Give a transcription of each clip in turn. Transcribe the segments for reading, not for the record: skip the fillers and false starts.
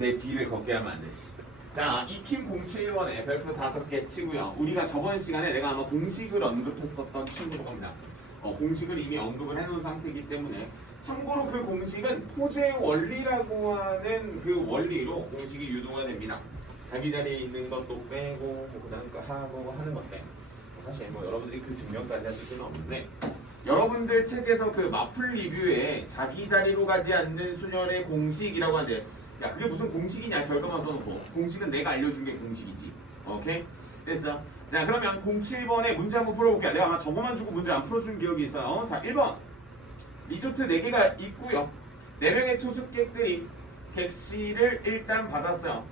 내 뒤를 걷게 하면 안 되지. 자, 익힘 071번에 별표 5개 치고요. 우리가 저번 시간에 내가 아마 공식을 언급했었던 친구일 겁니다. 공식을 이미 언급을 해놓은 상태이기 때문에 참고로 그 공식은 토제 원리라고 하는 그 원리로 공식이 유도가 됩니다. 자기 자리에 있는 것도 빼고 뭐 그다음 거 하고 하는 건데 사실 뭐 여러분들이 그 증명까지 하실 필요는 없는데 여러분들 책에서 그 마플 리뷰에 자기 자리로 가지 않는 순열의 공식이라고 하는데 야 그게 무슨 공식이냐 결과만 써놓고 공식은 내가 알려준 게 공식이지. 오케이? 됐어? 자 그러면 07번에 문제 한번 풀어볼게요. 내가 아마 저거만 주고 문제 안 풀어준 기억이 있어요. 자 1번 리조트 4개가 있고요. 4명의 투숙객들이 객실을 일단 받았어요.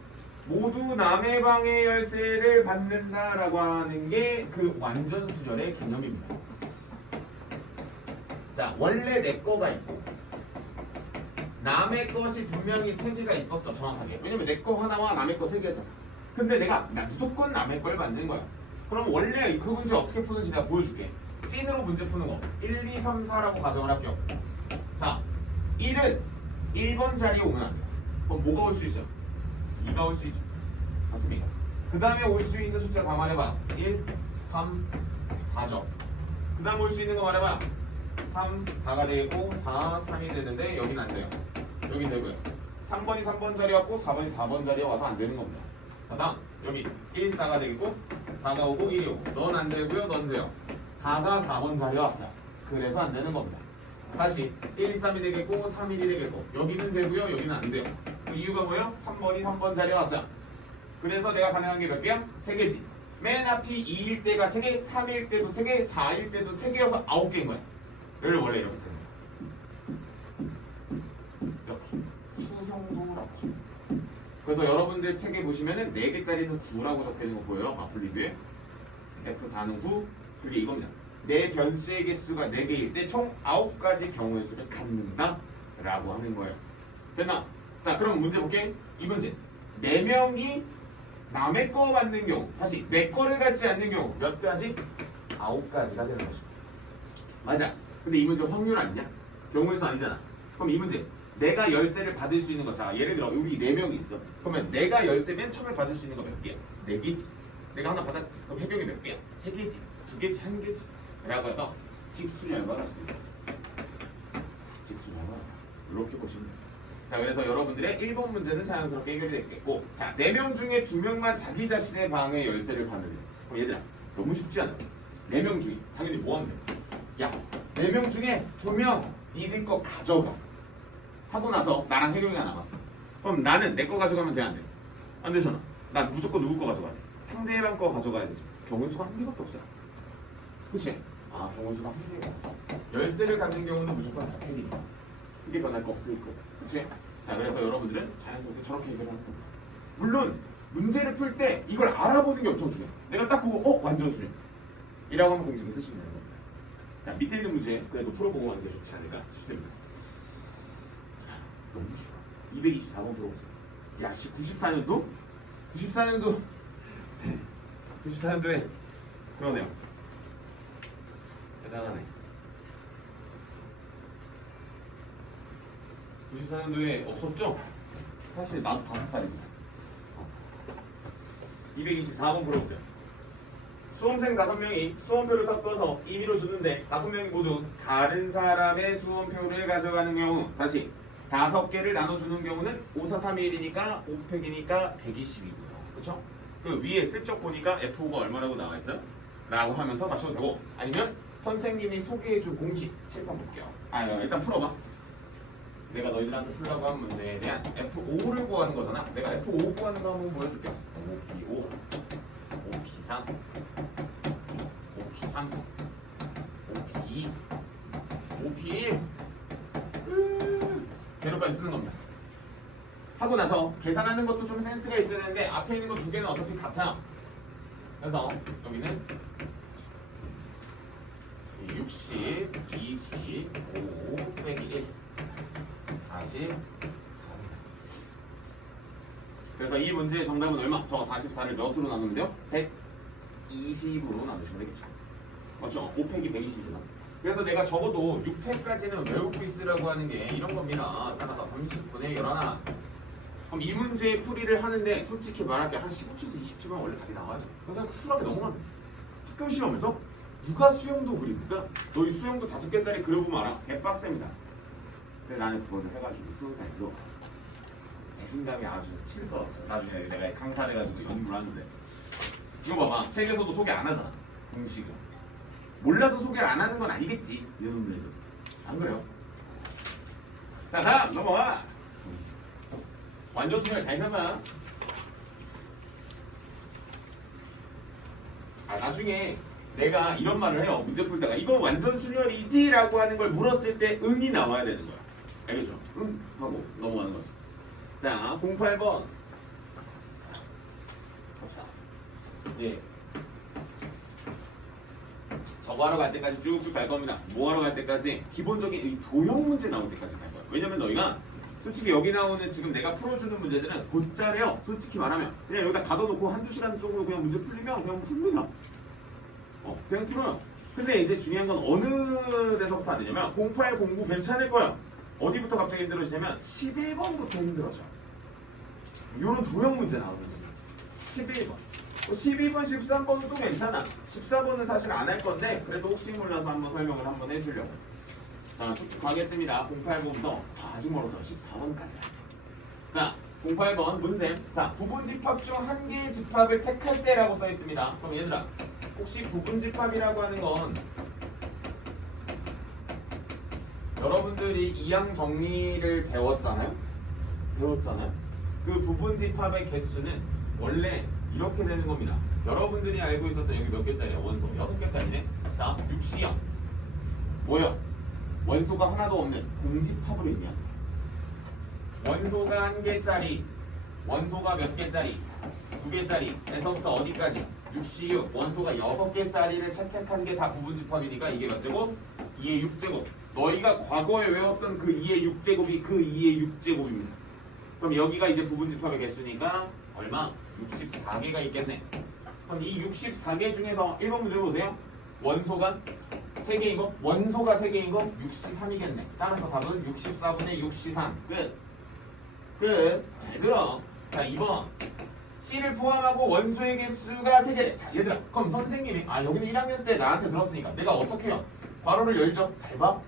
모두 남의 방의 열쇠를 받는다라고 하는 게 그 완전 수열의 개념입니다. 자 원래 내 거가 있고 남의 것이 분명히 3개가 있었죠. 정확하게. 왜냐면 내 거 하나와 남의 거 3개잖아. 근데 내가 무조건 남의 걸 받는 거야. 그럼 원래 그 문제 어떻게 푸는지 내가 보여줄게. 찐으로 문제 푸는 거 1, 2, 3, 4라고 가정을 할게요. 자 1은 1번 자리에 오면 안 돼. 그럼 뭐가 올 수 있어요? 2가 올 수 있죠. 맞습니다. 그 다음에 올 수 있는 숫자 다 말해봐. 1, 3, 4죠. 그 다음 올 수 있는 거 말해봐. 3, 4가 되고 4, 3이 되는데 여기는 안 돼요. 여긴 되고요. 3번이 3번 자리에 왔고 4번이 4번 자리에 와서 안 되는 겁니다. 자, 다음 여기 1, 4가 되겠고 4가 오고 1이 오고 넌 안 되고요. 넌 돼요. 4가 4번 자리에 왔어요. 그래서 안 되는 겁니다. 다시 1, 3이 되겠고 3, 1이 되겠고 여기는 되고요. 여기는 안 돼요. 그 이유가 뭐예요? 3번이 3번 자리에 왔어요. 그래서 내가 가능한 게 몇 개야? 3개지. 맨 앞이 2일 때가 3개, 3일 때도 3개, 4일 때도 3개여서 9개인 거야. 를 원래 이렇게 쓰는 거야. 이렇게 수형도라고 하죠. 그래서 여러분들 책에 보시면은 4개짜리는 9라고 적혀있는 거 보여요. 마플 리뷰에. F4는 9. 그게 이겁니다. 내 변수의 개수가 4개일 때 총 9가지 경우의 수를 갖는다 라고 하는 거예요. 됐나? 자 그럼 문제 볼게. 이 문제 4명이 남의 거 받는 경우 다시 내 거를 갖지 않는 경우 몇 가지? 9가지가 되는 거죠. 맞아. 근데 이 문제 확률 아니냐? 경우의 수 아니잖아. 그럼 이 문제 내가 열쇠를 받을 수 있는 거. 자 예를 들어 우리 4명이 있어. 그러면 내가 열쇠 맨 처음에 받을 수 있는 거 몇 개야? 4개지. 내가 하나 받았지. 그럼 해경이 몇 개야? 3개지. 2개지. 1개지. 라고 해서 직수열만 왔습니다. 직수열만 이렇게 보시면 돼요. 자 그래서 여러분들의 1번 문제는 자연스럽게 해결이 됐겠고 자 4명 중에 2명만 자기 자신의 방의 열쇠를 받는데 그럼 얘들아 너무 쉽지 않아? 4명 중에 당연히 뭐 하면 돼? 야 4명 중에 2명 니들 거 가져가 하고 나서 나랑 해경이가 남았어. 그럼 나는 내 거 가져가면 돼 안 돼? 안 되잖아. 난 무조건 누구 거 가져가야 돼? 상대방 거 가져가야 되지. 경우의 수가 1개밖에 없어요. 그치? 아 경우의 수가 1개가 열쇠를 갖는 경우는 무조건 4팩이니까 이게 변할 거 없으니까 그치? 자 그래서 여러분들은 자연스럽게 저렇게 해결하는 겁니다. 물론 문제를 풀 때 이걸 알아보는 게 엄청 중요해. 내가 딱 보고 완전 수렴 이라고 하면 공식을 쓰시면 되는 겁니다. 자 밑에 있는 문제 그래도 풀어보고 하는 게 좋지 않을까 싶습니다. 너무 쉬워. 224번 풀어보세요. 야씨 94년도? 94년도 94년도에 그러네요. 대단하네. 94년도에 없었죠? 사실 나도 5살입니다. 224번 풀어보세요. 수험생 5명이 수험표를 섞어서 임의로 주는데 5명이 모두 다른 사람의 수험표를 가져가는 경우 다시 5개를 나눠주는 경우는 5, 4, 3, 1이니까 5팩이니까 120이고요. 그쵸? 그 위에 슬쩍 보니까 F5가 얼마라고 나와있어요? 라고 하면서 맞춰도 되고 아니면 선생님이 소개해준 공식 칠판 볼게요. 일단 풀어봐. 내가 너희들한테 풀라고 한 문제에 대한 F5를 구하는 거잖아. 내가 F5 구하는 거 한번 보여줄게. OP5, OP3, OP3, OP2, OP1 제로까지 쓰는 겁니다. 하고 나서 계산하는 것도 좀 센스가 있어야 되는데 앞에 있는 거 2개는 어차피 같아. 그래서 여기는 60, 20, 5, 빼기 1 44. 그래서 이 문제의 정답은 얼마? 저 44를 몇으로 나누면 돼요? 120으로 나누시면 되겠죠. 맞죠? 5팩이 120이잖아. 그래서 내가 적어도 6팩까지는 외우고 있으라고 하는 게 이런 겁니다. 따라서 30분의 11 그럼 이 문제의 풀이를 하는데 솔직히 말할게 한 15초에서 20초면 원래 답이 나와요. 그냥 쿨하게 넘어가면 학교 시험에서 누가 수영도 그립니까? 너희 수영도 5개짜리 그려보면 알아. 개빡셉니다. 근데 나는 그거를 해가지고 수영장에 들어갔어. 배신감이 아주 칠들었어. 나중에 내가 강사 돼가지고 연구를 하는데 이거 봐봐. 책에서도 소개 안 하잖아. 공식은. 몰라서 소개를 안 하는 건 아니겠지. 이놈들도. 안 그래요? 자, 다음 넘어와. 완전 수열 잘 잡아. 나중에 내가 이런 말을 해요. 문제 풀 때가 이거 완전 순열이지? 라고 하는 걸 물었을 때 응이 나와야 되는 거야. 알겠죠? 응 하고 넘어가는 거지. 자, 08번. 이제 저거 하러 갈 때까지 쭉쭉 갈 겁니다. 뭐 하러 갈 때까지? 기본적인 이 도형 문제 나올 때까지 갈 거야. 왜냐면 너희가 솔직히 여기 나오는 지금 내가 풀어주는 문제들은 곧잘해요. 솔직히 말하면 그냥 여기다 가둬놓고 한두 시간 정도 그냥 문제 풀리면 그냥 풉니다. 그냥 풀어요. 근데 이제 중요한 건 어느 데서부터 안 되냐면 08, 09 괜찮을 거예요. 어디부터 갑자기 힘들어지냐면 11번부터 힘들어져. 요런 도형 문제 나오는 거지. 11번. 12번, 13번도 괜찮아. 14번은 사실 안 할 건데 그래도 혹시 몰라서 한번 설명을 한번 해주려고. 자, 쭉 가겠습니다. 08번부터 아직 멀어서 14번까지야. 자, 08번 문제. 자, 부분집합 중 한 개의 집합을 택할 때라고 써 있습니다. 그럼 얘들아, 혹시 부분집합이라고 하는 건 여러분들이 이항 정리를 배웠잖아요? 그 부분집합의 개수는 원래 이렇게 되는 겁니다. 여러분들이 알고 있었던 여기 몇 개짜리야? 원소 6개짜리네. 자, 6시형 뭐야? 원소가 하나도 없는 공집합으로 있냐? 원소가 1개짜리, 원소가 몇 개짜리? 2개짜리에서부터 어디까지? 6C6 원소가 6개짜리를 채택한 게 다 부분집합이니까 이게 몇 제곱? 2의 6제곱. 너희가 과거에 외웠던 그 2의 6제곱이 그 2의 6제곱입니다. 그럼 여기가 이제 부분집합의 개수니까 얼마? 64개가 있겠네. 그럼 이 64개 중에서 1번 문제 보세요. 원소가 3개인 거? 원소가 3개인 거? 63이겠네. 따라서 답은 64분의 63. 끝. 잘 들어. 자, 2번. C를 포함하고 원소의 개수가 3개래. 자, 얘들아. 그럼 선생님이 여기는 1학년 때 나한테 들었으니까 내가 어떻게 해요? 괄호를 열죠. 잘 봐.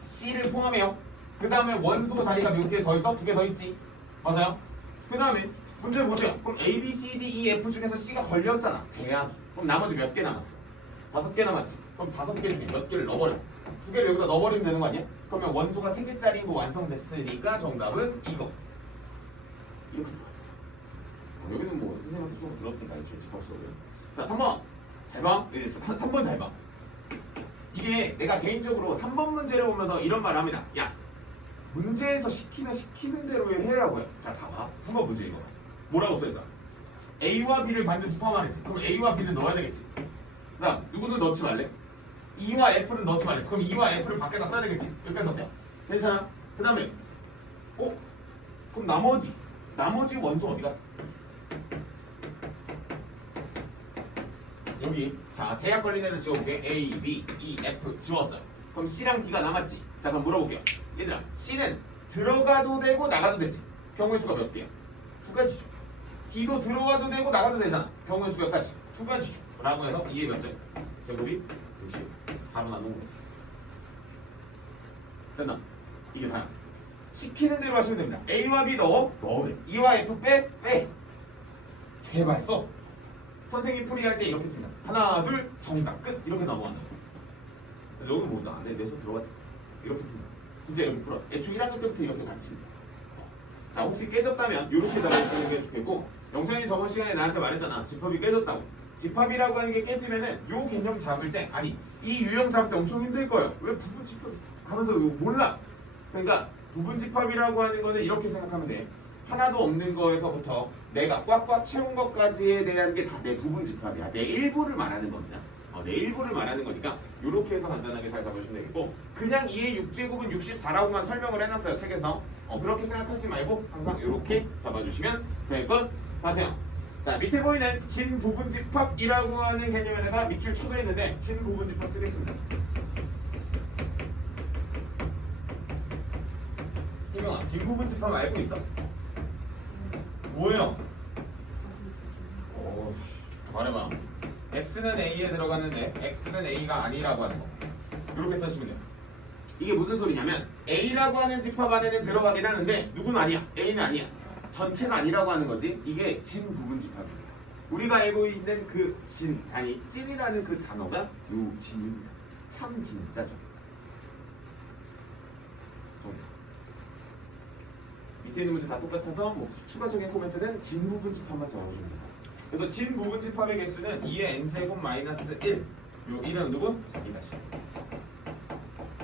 C를 포함해요. 그 다음에 원소 자리가 몇 개 더 있어? 2개 더 있지. 맞아요? 그 다음에 문제를 보세요. 그럼 A, B, C, D, E, F 중에서 C가 걸렸잖아. 제한. 그럼 나머지 몇 개 남았어? 5개 남았지. 그럼 5개 중에 몇 개를 넣어버려. 2개를 여기다 넣어버리면 되는 거 아니야? 그러면 원소가 3개짜리인 거 완성됐으니까 정답은 이거. 이렇게 봐요. 여기는 뭐 선생님한테 수업 들었으니까 애초에 집합 수업을. 자, 3번. 잘 봐. 이제 3번 잘 봐. 이게 내가 개인적으로 3번 문제를 보면서 이런 말을 합니다. 야, 문제에서 시키면 시키는 대로 해라고 해. 자, 봐봐. 3번 문제 이거. 뭐라고 써있어? A와 B를 반드시 포함하랬지. 그럼 A와 B는 넣어야 되겠지. 그 다음, 누구는 넣지 말래? E와 F는 넣지 말랬지. 그럼 E와 F를 밖에다 써야 되겠지. 이렇게 썼대. 괜찮아? 그 다음에, 그럼 나머지 원소 어디 갔어? 여기. 자, 제약 걸린 애들 지워볼게. A, B, E, F 지웠어요. 그럼 C랑 D가 남았지. 자, 그럼 물어볼게요. 얘들아, C는 들어가도 되고 나가도 되지. 경우의 수가 몇 개야? 2가지죠. D도 들어가도 되고 나가도 되잖아. 경우의 수 몇 가지? 2가지죠. 라고 해서 2의 몇 점? 제곱이 94로 나누는 거야. 됐나? 이게 다야. 시키는 대로 하시면 됩니다. A와 B 넣으래. E와 F 빼. 제발 써. 선생님 풀이할 때 이렇게 씁니다. 하나, 둘, 정답, 끝. 이렇게 넘어간다. 여기 모른다. 내 손 들어가지. 이렇게 푼다. 진짜 이렇게 풀어. 애초에 1학년 때부터 이렇게 가르칩니다. 자, 혹시 깨졌다면 이렇게 잡아주시는 게 좋겠고, 영찬이 저번 시간에 나한테 말했잖아. 집합이 깨졌다고. 집합이라고 하는 게 깨지면은 요 개념 잡을 때, 아니 이 유형 잡을 때 엄청 힘들 거예요. 왜 부분집합 하면서 몰라. 그러니까 부분집합이라고 하는 거는 이렇게 생각하면 돼. 하나도 없는 거에서부터 내가 꽉꽉 채운 것까지에 대한 게 다 내 부분집합이야. 내 일부를 말하는 겁니다. 내 일부를 말하는 거니까 이렇게 해서 간단하게 잘 잡으시면 되겠고, 그냥 2의 6제곱은 64라고만 설명을 해놨어요. 책에서. 그렇게 생각하지 말고 항상 이렇게 잡아주시면 될 것 같아요. 자, 밑에 보이는 진부분집합이라고 하는 개념에다가 밑줄 쳐져 있는데 진부분집합 쓰겠습니다. 희경아, 진부분집합 알고 있어? 뭐예요? 말해봐. x는 a에 들어갔는데 x는 a가 아니라고 하는 거. 이렇게 쓰시면 돼요. 이게 무슨 소리냐면 a라고 하는 집합 안에는 들어가긴 하는데 누구는 아니야. a는 아니야. 전체가 아니라고 하는 거지. 이게 진부분집합이에요. 우리가 알고 있는 그 진, 아니 찐이라는 그 단어가 요 진입니다. 참 진짜죠. 저기. 밑에 있는 문제 다 똑같아서 뭐 추가적인 코멘트는 진부분집합만 적어주면 돼요. 그래서 진부분집합의 개수는 2의 n제곱 마이너스 1. 요 1은 누구? 자기 자신.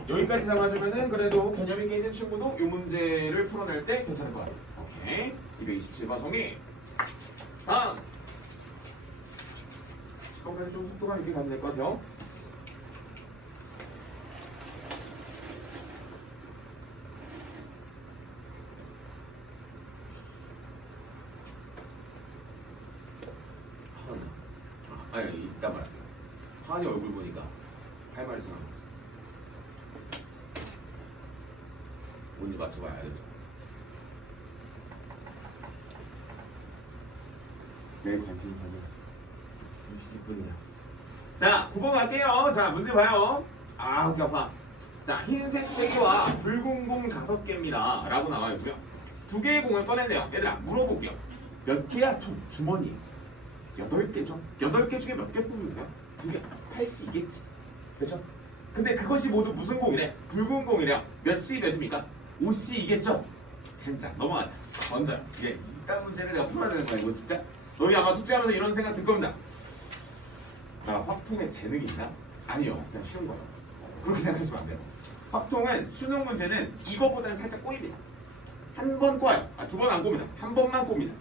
여기까지 잡아주면은 그래도 개념이 깨진 친구도 이 문제를 풀어낼 때 괜찮을 것 같아요. 오케이. 227번 송이. 다음. 10번까지 좀 속도감 있게 가면 될 것 같아요. 아니, 이따 말할게요. 하은이 얼굴 보니까 할 말이 생각났어. 뭔지 맞춰봐야 알겠죠? 내 관심사는 60분이야. 자, 9번 갈게요. 자, 문제 봐요. 아, 어깨 아파. 자, 흰색 3개와 붉은 공 5개입니다. 라고 나와요. 두 개의 공을 꺼냈네요. 얘들아, 물어볼게요. 몇 개야? 총 주머니. 8개죠? 8개 중에 몇 개 뽑는 거야? 2개. 8C겠지. 그렇죠? 근데 그것이 모두 무슨 공이래? 붉은 공이래요. 몇 C 몇입니까? 5C이겠죠? 진짜 넘어가자. 먼저 이게 이딴 문제를 내가 풀어야 되는 거야 이거 진짜. 너희 아마 숙제하면서 이런 생각 들 겁니다. 나 확통에 재능이 있나? 아니요. 그냥 쉬운 거예요. 그렇게 생각하시면 안 돼요. 확통은 수능 문제는 이거보다는 살짝 꼬입니다. 한 번 꼬아요. 두 번 안 꼬입니다. 한 번만 꼬입니다.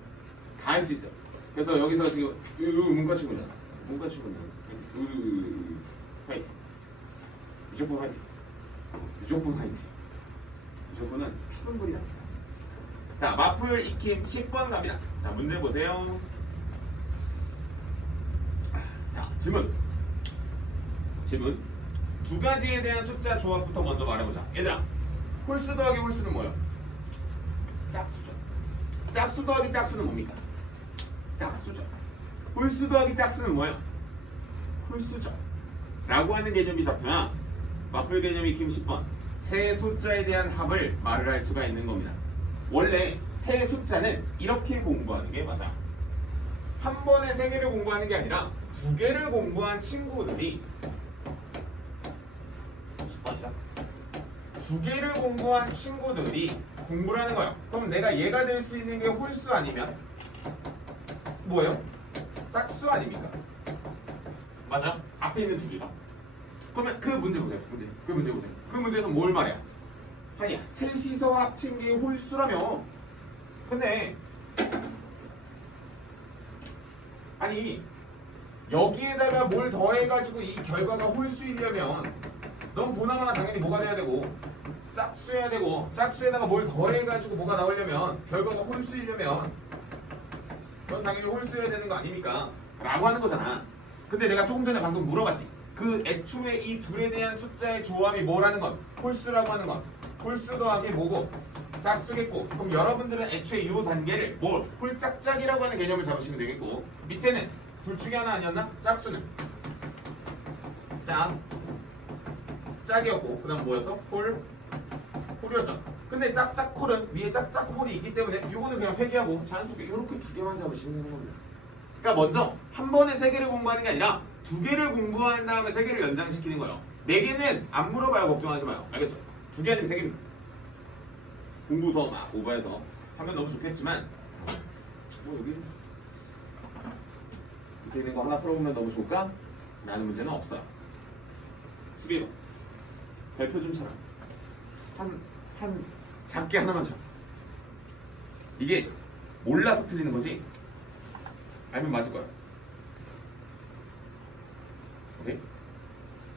다 할 수 있어요. 그래서 여기서 지금 문과 친구잖아. 문과 친구는 화이팅. 무조건 화이팅. 무조건 화이팅. 무조건은 피눈물이다. 자, 마플 익힘 10번 갑니다. 자, 문제 보세요. 자, 질문. 두 가지에 대한 숫자 조합부터 먼저 말해보자. 얘들아, 홀수 더하기 홀수는 뭐예요? 짝수죠. 짝수 더하기 짝수는 뭡니까? 짝수죠. 홀수 더하기 짝수는 뭐예요? 홀수죠. 라고 하는 개념이 잡혀야 마플 개념 익힘 10번 세 숫자에 대한 합을 말을 할 수가 있는 겁니다. 원래 세 숫자는 이렇게 공부하는 게 맞아. 한 번에 세 개를 공부하는 게 아니라 두 개를 공부한 친구들이 10번이죠. 두 개를 공부한 친구들이 공부를 하는 거예요. 그럼 내가 얘가 될 수 있는 게 홀수 아니면 뭐예요? 짝수 아닙니까? 맞아? 앞에 있는 두 개가. 그러면 그 문제 보세요. 그 문제 보세요. 그 문제에서 뭘 말해요? 아니야, 셋이서 합친 게 홀수라며. 근데 아니 여기에다가 뭘 더해가지고 이 결과가 홀수이려면 넌 보나마나 당연히 뭐가 돼야 되고 짝수여야 되고 짝수에다가 뭘 더해가지고 뭐가 나오려면 결과가 홀수이려면 넌 당연히 홀수여야 되는 거 아닙니까? 라고 하는 거잖아. 근데 내가 조금 전에 방금 물어봤지. 그 애초에 이 둘에 대한 숫자의 조합이 뭐라는 건? 홀수라고 하는 건 홀수 더하기 뭐고? 짝수겠고. 그럼 여러분들은 애초에 이 단계를 뭘? 홀짝짝이라고 하는 개념을 잡으시면 되겠고, 밑에는 둘 중에 하나 아니었나? 짝수는 짝이었고 그 다음 뭐였어? 홀이었잖아. 근데 짝짝홀은 위에 짝짝홀이 있기 때문에 이거는 그냥 회귀하고 자연스럽게 이렇게 두 개만 잡으시면 되는 겁니다. 그러니까 먼저 한 번에 세 개를 공부하는 게 아니라 두 개를 공부한 다음에 세 개를 연장시키는 거예요. 네 개는 안 물어봐요. 걱정하지 마요. 알겠죠? 두 개 아니면 세 개입니다. 공부 더 막 오버해서 하면 너무 좋겠지만 뭐 여기 밑에 있는 거 하나 풀어보면 너무 좋을까? 라는 문제는 없어요. 11번 별표 좀 쳐라. 한 작게 하나만 쳐. 이게 몰라서 틀리는 거지 알면 맞을 거야. 오케이?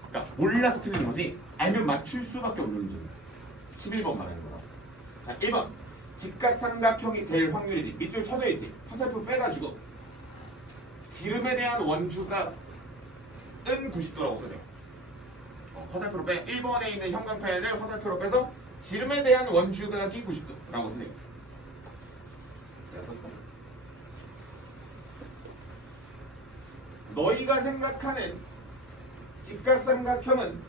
그러니까 몰라서 틀리는 거지 알면 맞출 수밖에 없는 문제입니다. 11번 말하는 거라. 자, 1번 직각삼각형이 될 확률이지. 밑줄 쳐져 있지. 화살표 빼가지고 지름에 대한 원주가 은 90도라고 써져요. 화살표로 빼. 1번에 있는 형광펜을 화살표로 빼서 지름에 대한 원주각이 90도라고 쓰네요. 너희가 생각하는 직각삼각형은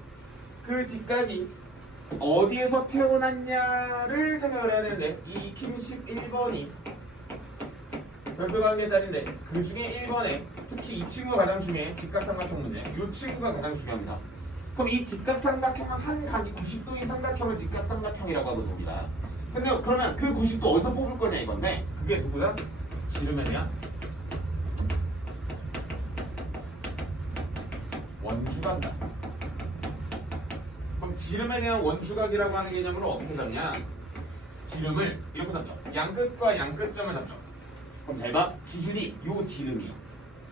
그 직각이 어디에서 태어났냐를 생각을 해야 되는데 이 킴식 1번이 별표관계 자리인데 그 중에 1번에 특히 이 친구가 가장 중요해. 직각삼각형 문제. 이 친구가 가장 중요합니다. 그럼 이 직각삼각형은 한 각이 90도인 삼각형을 직각삼각형이라고 하고 봅니다. 근데 그러면 그 90도 어디서 뽑을 거냐 이건데 그게 누구야? 지름에 대한 원주각이다. 그럼 지름에 대한 원주각이라고 하는 개념으로 어떻게 잡냐? 지름을 이렇게 잡죠. 양끝과 양끝점을 잡죠. 그럼 잘 봐. 기준이 요 지름이요.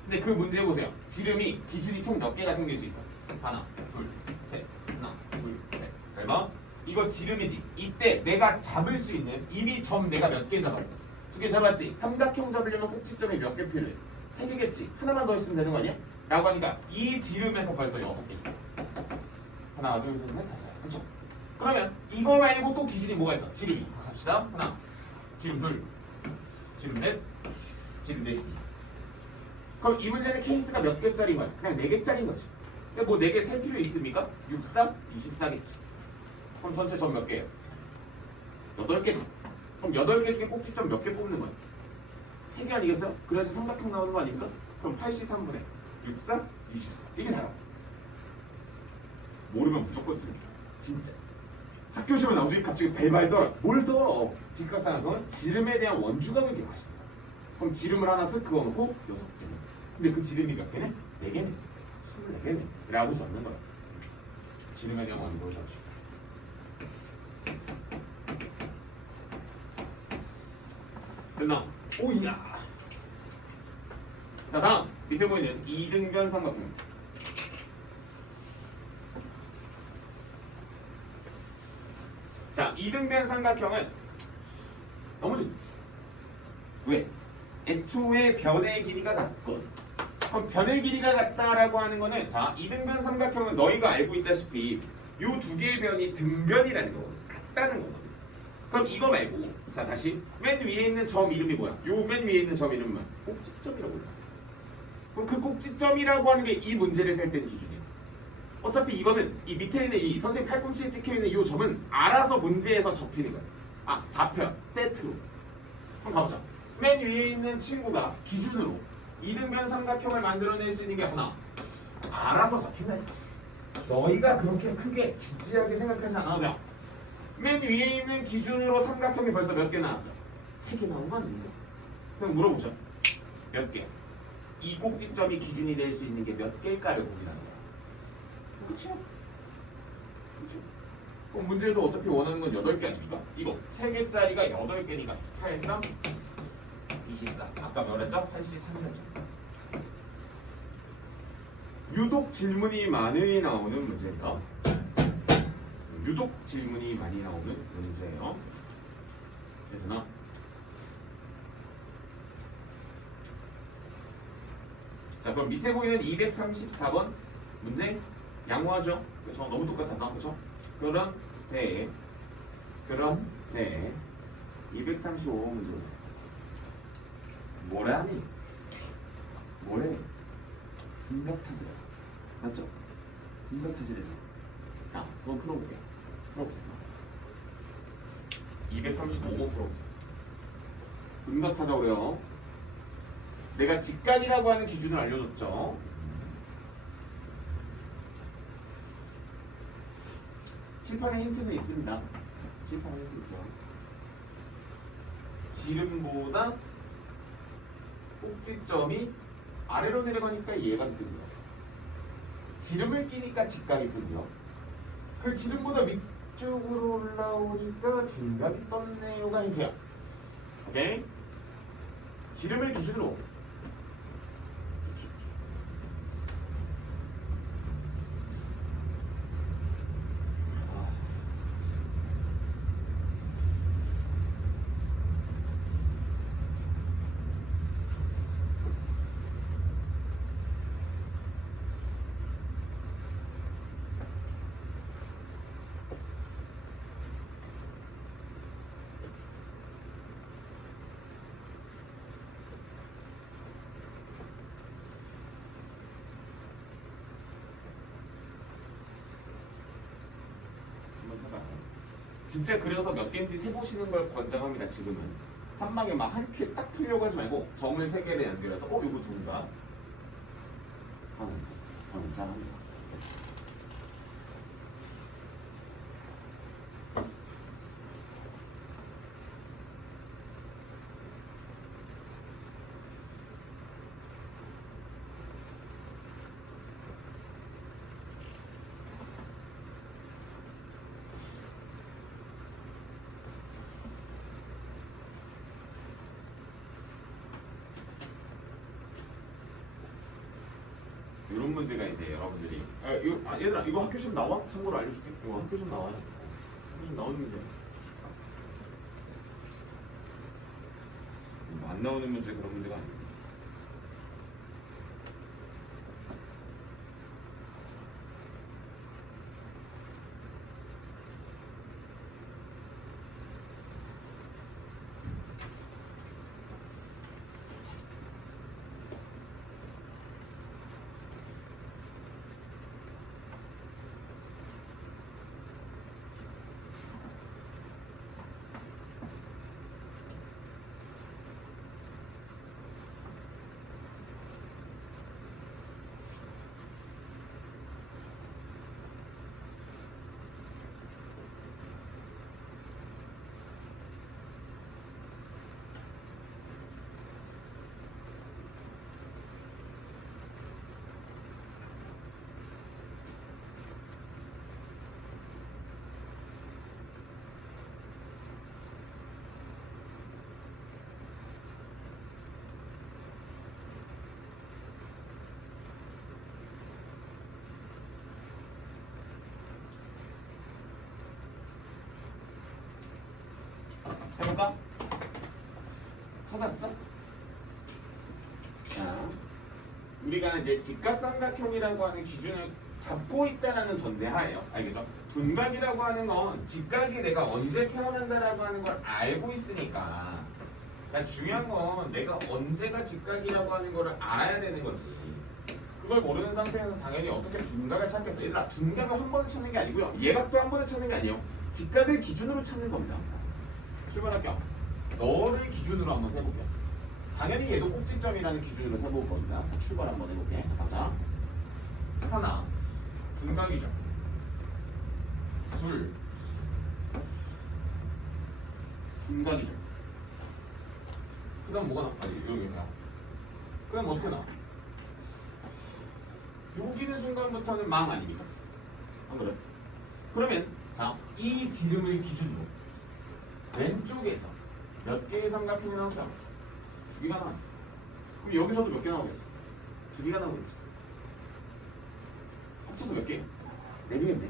근데 그 문제 보세요. 지름이 기준이 총 몇 개가 생길 수 있어? 하나, 둘, 셋, 하나, 둘, 셋. 잘 봐. 이거 지름이지. 이때 내가 잡을 수 있는 이미 점 내가 몇 개 잡았어? 2개 잡았지. 삼각형 잡으려면 꼭지점이 몇 개 필요해? 3개겠지. 하나만 더 있으면 되는 거 아니야? 라고 하니까 이 지름에서 벌써 6개 줘. 하나, 둘, 셋, 넷, 다섯, 여섯. 그쵸? 그러면 이거 말고 또 기준이 뭐가 있어? 지름이. 갑시다. 하나, 지름 둘, 지름 셋, 지름 넷이지. 그럼 이 문제는 케이스가 몇 개짜리인 거야? 그냥 4개짜리인 거지. 근데 뭐 4개 셀 필요 있습니까? 6, 3, 24겠지. 그럼 전체 점 몇 개예요? 8개지. 그럼 8개 중에 꼭지점 몇 개 뽑는 거야? 3개 아니겠어요? 그래야지 삼각형 나오는 거 아닙니까? 그럼 83분의 6, 3, 24. 이게 다야. 모르면 무조건 틀려. 진짜. 학교 시험에 나오지 갑자기 벨발 떨어. 뭘 떨어? 직각삼각형은 지름에 대한 원주각을 기억하십니다. 그럼 지름을 하나 쓱 그어놓고 6개네. 근데 그 지름이 몇 개네? 4개네. 24개네. 라고 적는 거야. 지름에 대한 원주각을 잡으시고. 됐나? 오이야. 자, 다음 밑에 보이는 이등변 삼각형. 자, 이등변 삼각형은 너무 좋지. 왜? 애초에 변의 길이가 같거든. 그럼 변의 길이가 같다라고 하는 거는 자, 이등변 삼각형은 너희가 알고 있다시피 이 두 개의 변이 등변이라는 거거든. 같다는 거거든. 그럼 이거 말고 자 다시 맨 위에 있는 점 이름이 뭐야? 요 맨 위에 있는 점 이름은 뭐야? 꼭지점이라고 불러. 그럼 그 꼭지점이라고 하는 게 이 문제를 셀 때는 기준이야. 어차피 이거는 이 밑에 있는 이 선생님 팔꿈치에 찍혀있는 이 점은 알아서 문제에서 접히는 거야. 아, 잡혀. 세트로. 그럼 가보자. 맨 위에 있는 친구가 기준으로 이등변 삼각형을 만들어낼 수 있는 게 하나. 알아서 잡힌다니까. 너희가 그렇게 크게 진지하게 생각하지 않아도 돼. 맨 위에 있는 기준으로 삼각형이 벌써 몇 개 나왔어? 3개 나온 거 아닙니까? 그럼 물어보자. 몇 개? 이 꼭지점이 기준이 될 수 있는 게 몇 개일까를 고민하는 거야. 그쵸? 그쵸? 그럼 문제에서 어차피 원하는 건 8개 아닙니까? 이거 3개짜리가 8개니까 8, 3, 24. 아까 뭐랬죠? 83점. 유독 질문이 많이 나오는 문제입니다. 유독 질문이 많이 나오는 문제예요. 그래서 자, 그럼 밑에 보이는 234번 문제 양호하죠? 그렇죠? 너무 똑같아서 그렇죠? 그런데 235번 문제 보세요. 뭐라니? 뭐래? 분각 찾으라. 맞죠? 분각 찾으래죠. 자, 한번 풀어볼게요. 풀어보세요. 235번 풀어보세요. 분각 찾아오래요. 내가 직각이라고 하는 기준을 알려줬죠. 칠판에 힌트는 있습니다. 칠판에 힌트 있어요. 지름보다 꼭지점이 아래로 내려가니까 얘가 뜨고요. 지름을 끼니까 직각이 뜨고요. 그 지름보다 위쪽으로 올라오니까 둔각이 떴네요가 힌트야. 오케이? 지름을 기준으로 한번 해봐요. 진짜 그려서 몇 개인지 세보시는 걸 권장합니다. 지금은 한 방에 막 한 큐에 딱 풀려고 하지 말고 점을 세 개를 연결해서 요거 누군가 하는 짠합니다. 이런 문제가 이제 여러분들이 얘들아 이거 학교 시험 나와? 참고로 알려줄게. 이거 학교 시험 나와요. 학교 시험 나오는 문제. 안 나오는 문제 그런 문제가 아니에요. 해볼까? 찾았어? 자, 우리가 이제 직각삼각형이라고 하는 기준을 잡고 있다는 전제하에요. 알겠죠? 둔각이라고 하는 건 직각이 내가 언제 태어난다라고 하는 걸 알고 있으니까. 그러니까 중요한 건 내가 언제가 직각이라고 하는 거를 알아야 되는 거지. 그걸 모르는 상태에서 당연히 어떻게 둔각을 찾겠어. 얘들아, 둔각을 한 번에 찾는 게 아니고요. 예각도 한 번에 찾는 게 아니에요. 직각을 기준으로 찾는 겁니다. 출발할게요. 너를 기준으로 한번 세볼게요. 당연히 얘도 꼭지점이라는 기준으로 세볼 겁니다. 자, 출발 한번 해볼게. 자, 가자. 하나, 둔각이죠. 둘, 둔각이죠. 그 다음 뭐가 나? 여기가. 그 다음 어떻게 나? 여기는 순간부터는 망 아닙니까? 안 그래? 그러면 자, 이 지름을 기준으로 왼쪽에서 몇 개의 삼각형이 나왔어? 두 개가 나와. 그럼 여기서도 몇 개 나오겠어? 두 개가 나오겠지. 합쳐서 몇 개? 네 개겠네.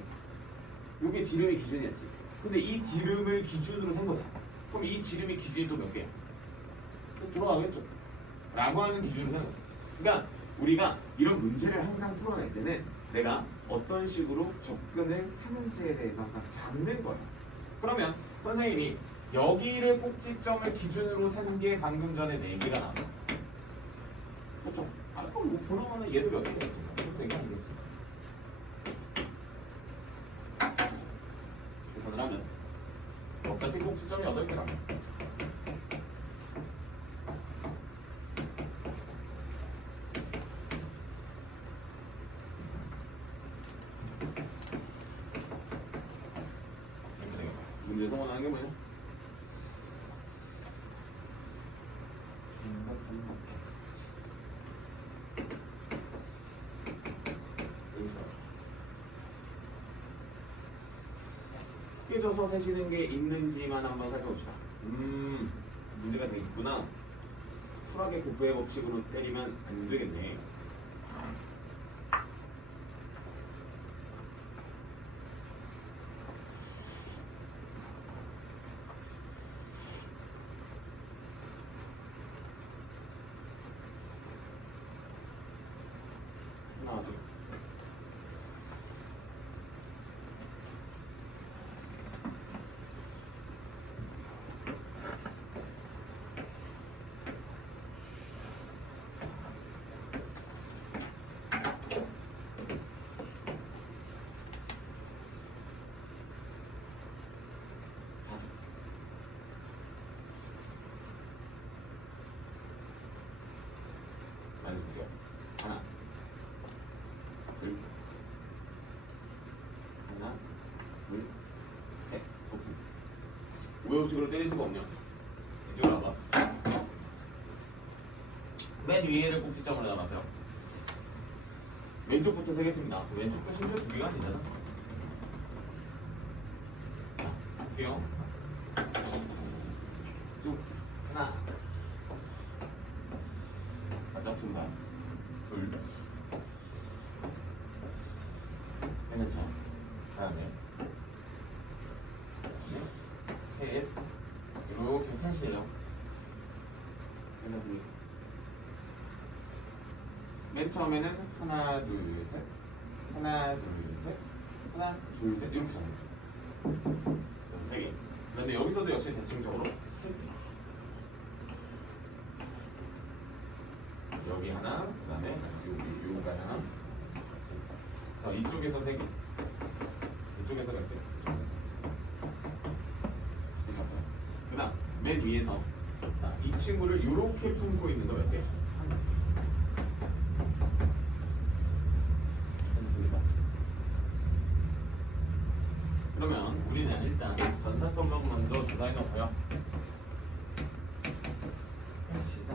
이게 지름의 기준이었지. 근데 이 지름을 기준으로 센 거잖아. 그럼 이 지름의 기준이 또 몇 개야? 또 돌아가겠죠. 라고 하는 기준으로 센 거죠. 그러니까 우리가 이런 문제를 항상 풀어낼 때는 내가 어떤 식으로 접근을 하는지에 대해서 항상 잡는 거야. 그러면 선생님이 여기를 꼭지점을 기준으로 세는 게 방금 전에 4개가 나왔어. 그렇죠? 그럼 뭐 보나마나 얘도 몇 개가 있습니다. 이것도 4개 아니겠습니까? 계산을 하면 어차피 꼭지점이 8개라고. 문제 성원하는 게 뭐냐? 깨져서 세시는 게 있는지만 한번 살펴봅시다. 문제가 되겠구나. 쿨하게 곱배의 법칙으로 때리면 안 되겠네. 하나, 둘. 우여곡절로 때릴 수가 없냐? 이쪽으로 와봐. 맨 위에를 꼭지점으로 잡았어요. 왼쪽부터 세겠습니다. 왼쪽도 심지어 두 개가 아니잖아. 자, 할게요. 쭉 하나. 바짝 둔다. 둘. 괜찮죠? 다음에 셋. 이렇게 셋이에요. 괜찮습니까? 맨 처음에는 하나, 둘, 셋, 하나, 둘, 셋, 하나, 둘, 셋 이렇게 잡아요. 그래서 세 개. 그런데 여기서도 역시 대칭적으로 세 개. 여기 하나, 그다음에 요거까지 하나. 그래서 이쪽에서 세 개. 이쪽에서 몇 개? 괜찮아요. 그다음 맨 위에서 자, 이 친구를 이렇게 품고 있는 거 몇 개? 하나. 됐습니다. 그러면 우리는 일단 전사건만 먼저 조사해 놓고요. 시사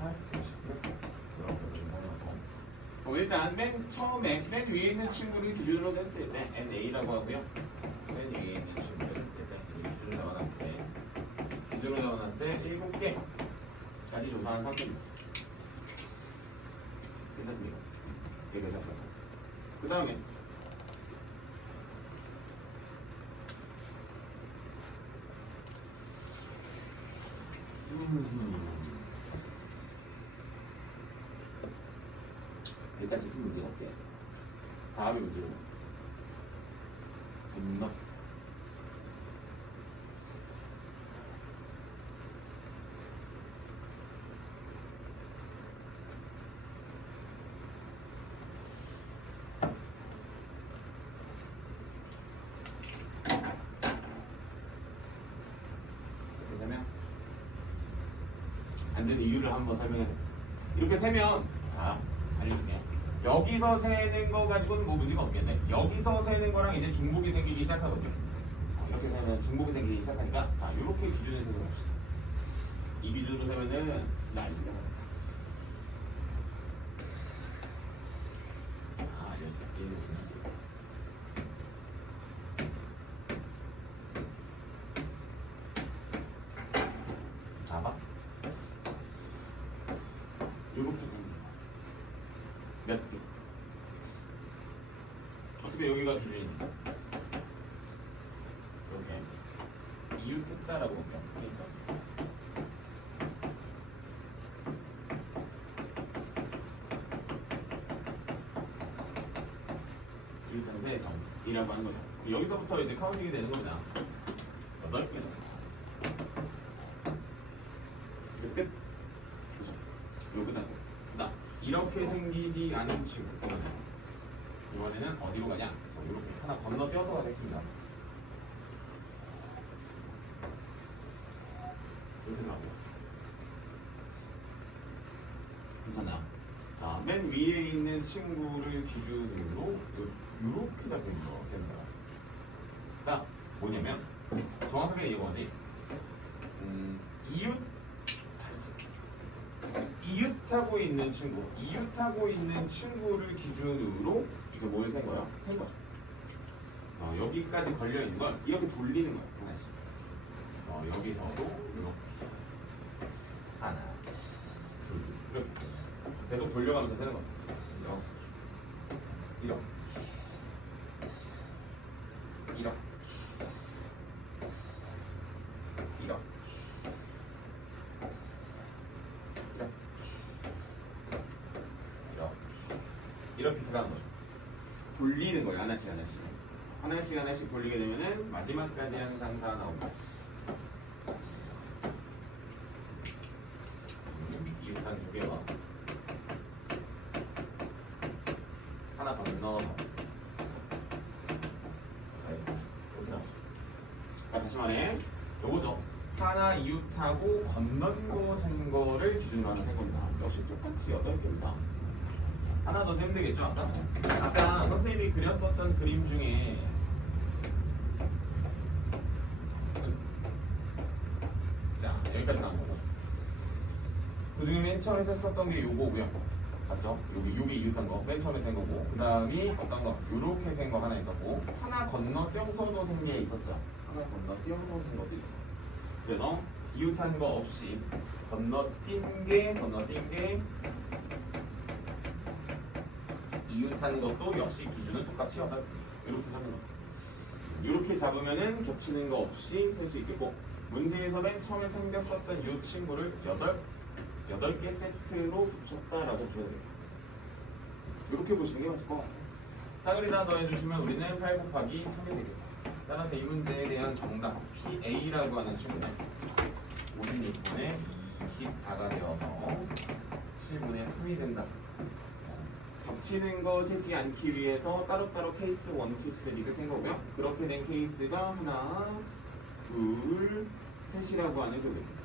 8, 50 이렇게 해서 조사해 놓고 일단 맨 처음에 맨 위에 있는 친구를 기준으로 했을 때 NA라고 하고요. 맨 위에 있는 친구를 했을 때 기준으로 잡아놨을 때 7개까지 조사한 상태입니다. 괜찮습니까? 네, 괜찮습니다. 그 다음에 여기까지 큰 문제가 없게 다음의 문제로 분노. 이렇게 세면 안 되는 이유를 한번 설명해 줘. 이렇게 세면 자 알려줄게. 여기서 세는 거 가지고는 뭐 문제가 없겠네. 여기서 세는 거랑 이제 중복이 생기기 시작하거든요. 이렇게 세면 중복이 생기기 시작하니까 자 이렇게 기준을 세워봅시다. 이 기준으로 세면은 난리가 나. 알려줄게. 봐봐. 이렇게 생깁니다. 몇 개? 어차피 여기가 기준이니까 이렇게 이웃했다라고 볼게요. 그래서 이웃한세 정이라고 하는 거죠. 여기서부터 이제 카운팅이 되는 겁니다. 8개죠. 그래서 끝. 그죠? 이거 끝나고. 나 이렇게 생기지 않은 친구 이번에는 어디로 가냐? 이렇게 하나 건너뛰어서 가겠습니다. 이렇게 해서 가고요. 괜찮나? 자, 맨 위에 있는 친구를 기준으로 이렇게 잡힌 거 세는 거야. 그러니까 뭐냐면 정확하게 이거지. 이웃하고 있는 친구를 기준으로 이거 뭘 센 거야? 센 거죠. 여기까지 걸려 있는 걸 이렇게 돌리는 거야 하나씩. 여기서도 이렇게 하나, 둘 이렇게 계속 돌려가면서 세는 거야. 이렇게, 이렇게, 이렇게 해서 가는 거죠. 돌리는 거예요. 하나씩 돌리게 되면은 마지막까지 항상 다 나옵니다. 이웃한 두 개와 하나 건너 이렇게 나오죠. 다시 말해 요거죠. 하나 이웃하고 건넌 센 거를 기준으로 하나 센 겁니다. 역시 똑같이 8개입니다. 하나 더 세면 되겠죠? 아까 선생님이 그렸었던 그림 중에 자, 여기까지 나온 거고. 그 중에 맨 처음에 썼던 게 요거고요. 맞죠? 요게 이웃한 거. 맨 처음에 센 거고. 그 다음이 어떤 거? 요렇게 센 거 하나 있었고. 하나 건너뛰어서도 생 게 있었어요. 하나 건너뛰어서 생긴 것도 있었어요. 그래서 이웃한 거 없이 건너뛴 게 이웃한 것도 역시 기준은 똑같이 이렇게 잡는 거. 이렇게 잡으면은 겹치는 거 없이 셀 수 있겠고, 문제에서 맨 처음에 생겼었던 이 친구를 8개 세트로 붙였다라고 보셔야 돼요. 이렇게 보시는 게 맞을 것 같아요. 싸그리다 더해주시면 우리는 8 곱하기 3이 되겠다. 따라서 이 문제에 대한 정답 PA라고 하는 친구는 56분의 24가 되어서 7분의 3이 된다. 겹치는 거 세지 않기 위해서 따로따로 케이스 1, 2, 3를 센 거고요. 그렇게 된 케이스가 하나, 둘, 셋이라고 하는 거예요.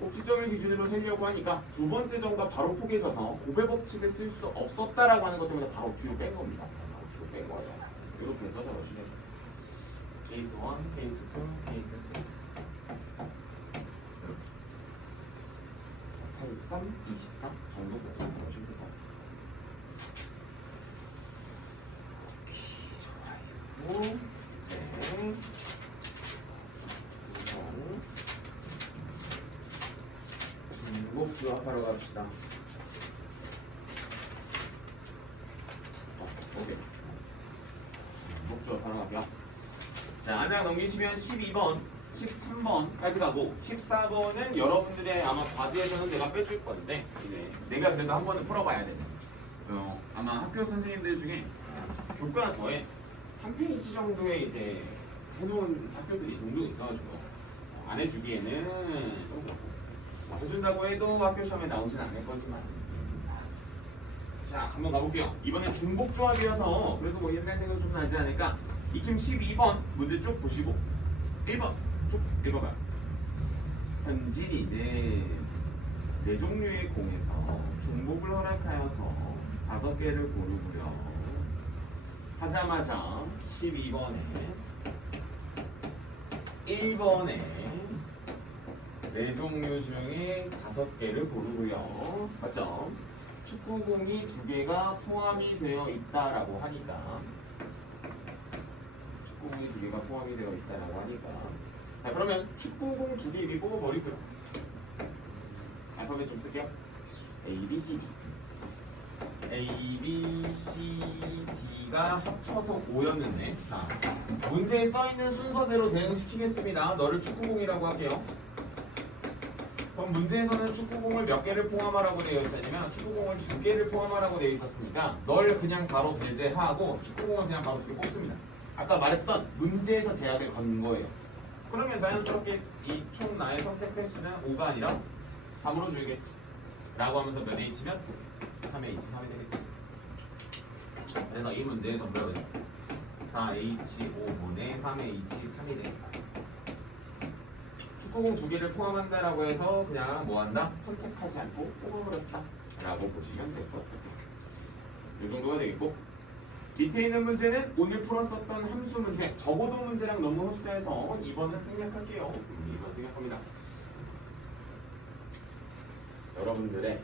꼭지점을 기준으로 세려고 하니까 두 번째 점과 바로 포개져서 곱의 법칙을 쓸 수 없었다라고 하는 것 때문에 바로 뒤로 뺀 겁니다. 바로 뒤로 뺀 거예요. 이렇게 해서 적어주시면 돼요. 케이스 1, 케이스 2, 케이스 3. 이렇게. 83, 24 정도 돼서 적어주시면 돼요. 오케이, 좋아요. 네. 중복 조합하러 갑시다. 오케이. 중복 조합하러 갈게요. 자, 하나 넘기시면 12번, 13번까지 가고 14번은 여러분들의 아마 과제에서는 내가 빼줄 건데 이제 내가 그래도 한 번은 풀어봐야 돼. 아마 학교 선생님들 중에 교과서에 한 페이지 정도의 이제 해놓은 학교들이 종종 있어가지고 안 해주기에는 좀 그렇고. 해준다고 해도 학교 시험에 나오진 않을 거지만. 자, 한번 가볼게요. 이번엔 중복 조합이어서 그래도 뭐 옛날 생각 좀 나지 않을까? 익힘 12번 문제 쭉 보시고 1번 쭉 읽어봐요. 현진이는 4종류의 공에서 중복을 허락하여서 5개를 고르고요. 하자마자 12번에 1번에 4종류 중에 5개를 고르고요. 맞죠? 축구공이 2개가 포함이 되어 있다라고 하니까 축구공이 2개가 포함이 되어 있다라고 하니까 자, 그러면 축구공 2개 미리 뽑아버리고요. 알파벳 좀 쓸게요. A, B, C, D A, B, C, D가 합쳐서 5였는데 자, 문제에 써있는 순서대로 대응시키겠습니다. 너를 축구공이라고 할게요. 그럼 문제에서는 축구공을 몇 개를 포함하라고 되어 있었냐면 축구공을 2개를 포함하라고 되어 있었으니까 널 그냥 바로 배제하고 축구공을 그냥 바로 2개 뽑습니다. 아까 말했던 문제에서 제약을 건 거예요. 그러면 자연스럽게 이 총 나의 선택 횟수는 5가 아니라 3으로 줄겠지 라고 하면서 몇 H면 3H, 3이 되겠지. 그래서 이 문제의 전부가 4H, 5분의 3H, 3이 되겠다. 축구공 2개를 포함한다라고 해서 그냥 뭐한다? 선택하지 않고 뽑아버렸다 라고 보시면 될 것 같아요. 이 정도가 되겠고 밑에 있는 문제는 오늘 풀었었던 함수 문제 적어도 문제랑 너무 흡사해서 2번은 생략할게요. 2번 생략합니다. 여러분들의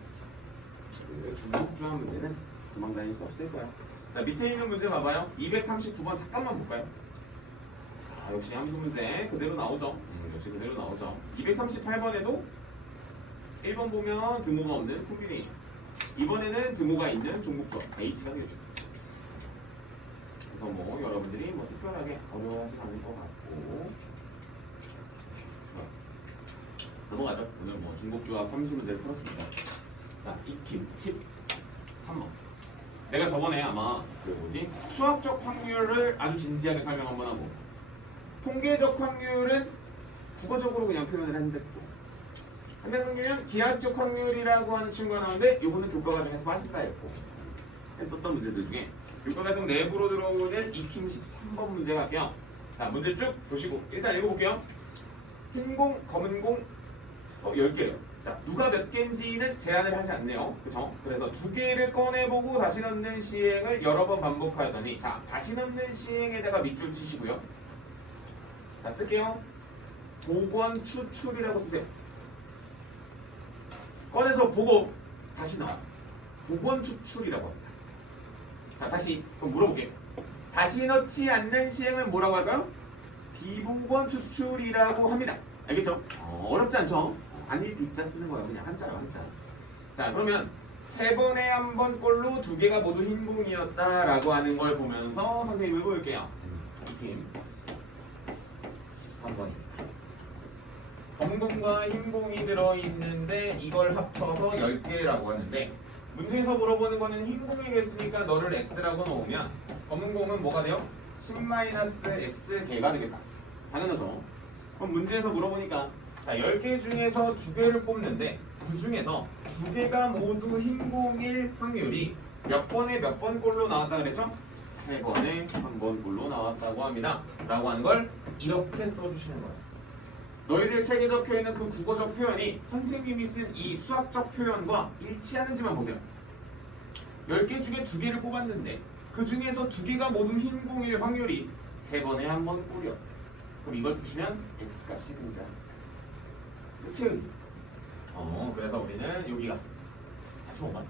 그 중복조합 문제는 도망 다닐 수 없을 거야. 자, 밑에 있는 문제 봐봐요. 239번 잠깐만 볼까요? 아, 역시 함수 문제 그대로 나오죠. 역시 그대로 나오죠. 238번에도 1번 보면 등호가 없는 콤비네이션. 이번에는 등호가 있는 중복조합 H가 되겠죠. 그래서 뭐 여러분들이 뭐 특별하게 어려워하지 않을 것 같고. 좋아. 넘어가죠. 오늘 뭐 중복조합 함수 문제를 풀었습니다. 자, 익힘 13번. 내가 저번에 아마 그 뭐지 수학적 확률을 아주 진지하게 설명 한번 하고 통계적 확률은 국어적으로 그냥 표현을 했는데 한대성경은 기하적 확률이라고 하는 친구가 나오는데 이거는 교과과정에서 빠진다 했고 했었던 문제들 중에 교과과정 내부로 들어오는 익힘 13번 문제 갈게요. 자, 문제 쭉 보시고 일단 읽어볼게요. 흰 공, 검은 공 10개예요. 자, 누가 몇 개인지는 제한을 하지 않네요. 그쵸? 그래서 2개를 꺼내보고 다시 넣는 시행을 여러 번 반복하더니 자, 다시 넣는 시행에다가 밑줄 치시고요. 자, 쓸게요. 복원 추출이라고 쓰세요. 꺼내서 보고 다시 나와. 복원 추출이라고 합니다. 자, 다시 그럼 물어볼게요. 다시 넣지 않는 시행을 뭐라고 할까요? 비복원 추출이라고 합니다. 알겠죠? 어렵지 않죠? 아니 빗자 쓰는 거예요. 그냥 한자로 한자. 자, 그러면 세 번에 한 번 꼴로 두 개가 모두 흰공이었다라고 하는 걸 보면서 선생님을 보여줄게요. 느낌 13번입니다. 검은공과 흰공이 들어있는데 이걸 합쳐서 10개라고 하는데 문제에서 물어보는 거는 흰공이겠으니까 너를 x라고 놓으면 검은공은 뭐가 돼요? 10-x개가 되겠다. 당연하죠. 그럼 문제에서 물어보니까 자, 10개 중에서 2개를 뽑는데 그 중에서 2개가 모두 흰공일 확률이 몇 번에 몇 번 꼴로 나왔다 그랬죠? 3번에 한 번 꼴로 나왔다고 합니다. 라고 하는 걸 이렇게 써주시는 거예요. 너희들 책에 적혀있는 그 국어적 표현이 선생님이 쓴 이 수학적 표현과 일치하는지만 보세요. 10개 중에 2개를 뽑았는데 그 중에서 2개가 모두 흰공일 확률이 3번에 한 번 꼴이었다. 그럼 이걸 푸시면 x값이 등장합니다. 그치? 그래서 우리는 여기가 45번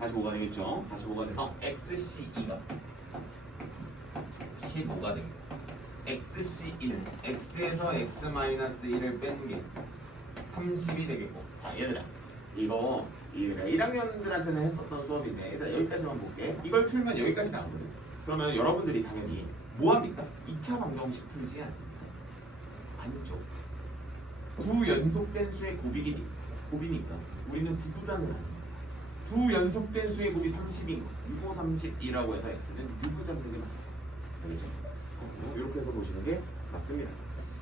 45가 되겠죠? 45가 돼서 XC2가 15가 됩니다. XC1 X에서 X-1을 빼는 게 30이 되겠고 자 얘들아 이거 1학년들한테는 했었던 수업인데 얘들아 여기까지만 볼게. 이걸 풀면 여기까지 나오거든. 그러면 여러분들이 당연히 뭐합니까? 2차 방정식 풀지 않습니다. 아니죠. 두 연속된 수의 곱이니까 우리는 구구단을 합니다. 두 연속된 수의 곱이 30인 거 6, 5, 30이라고 해서 x는 6을 잡는 게 맞아요. 알겠죠? 이렇게 해서 보시는 게 맞습니다.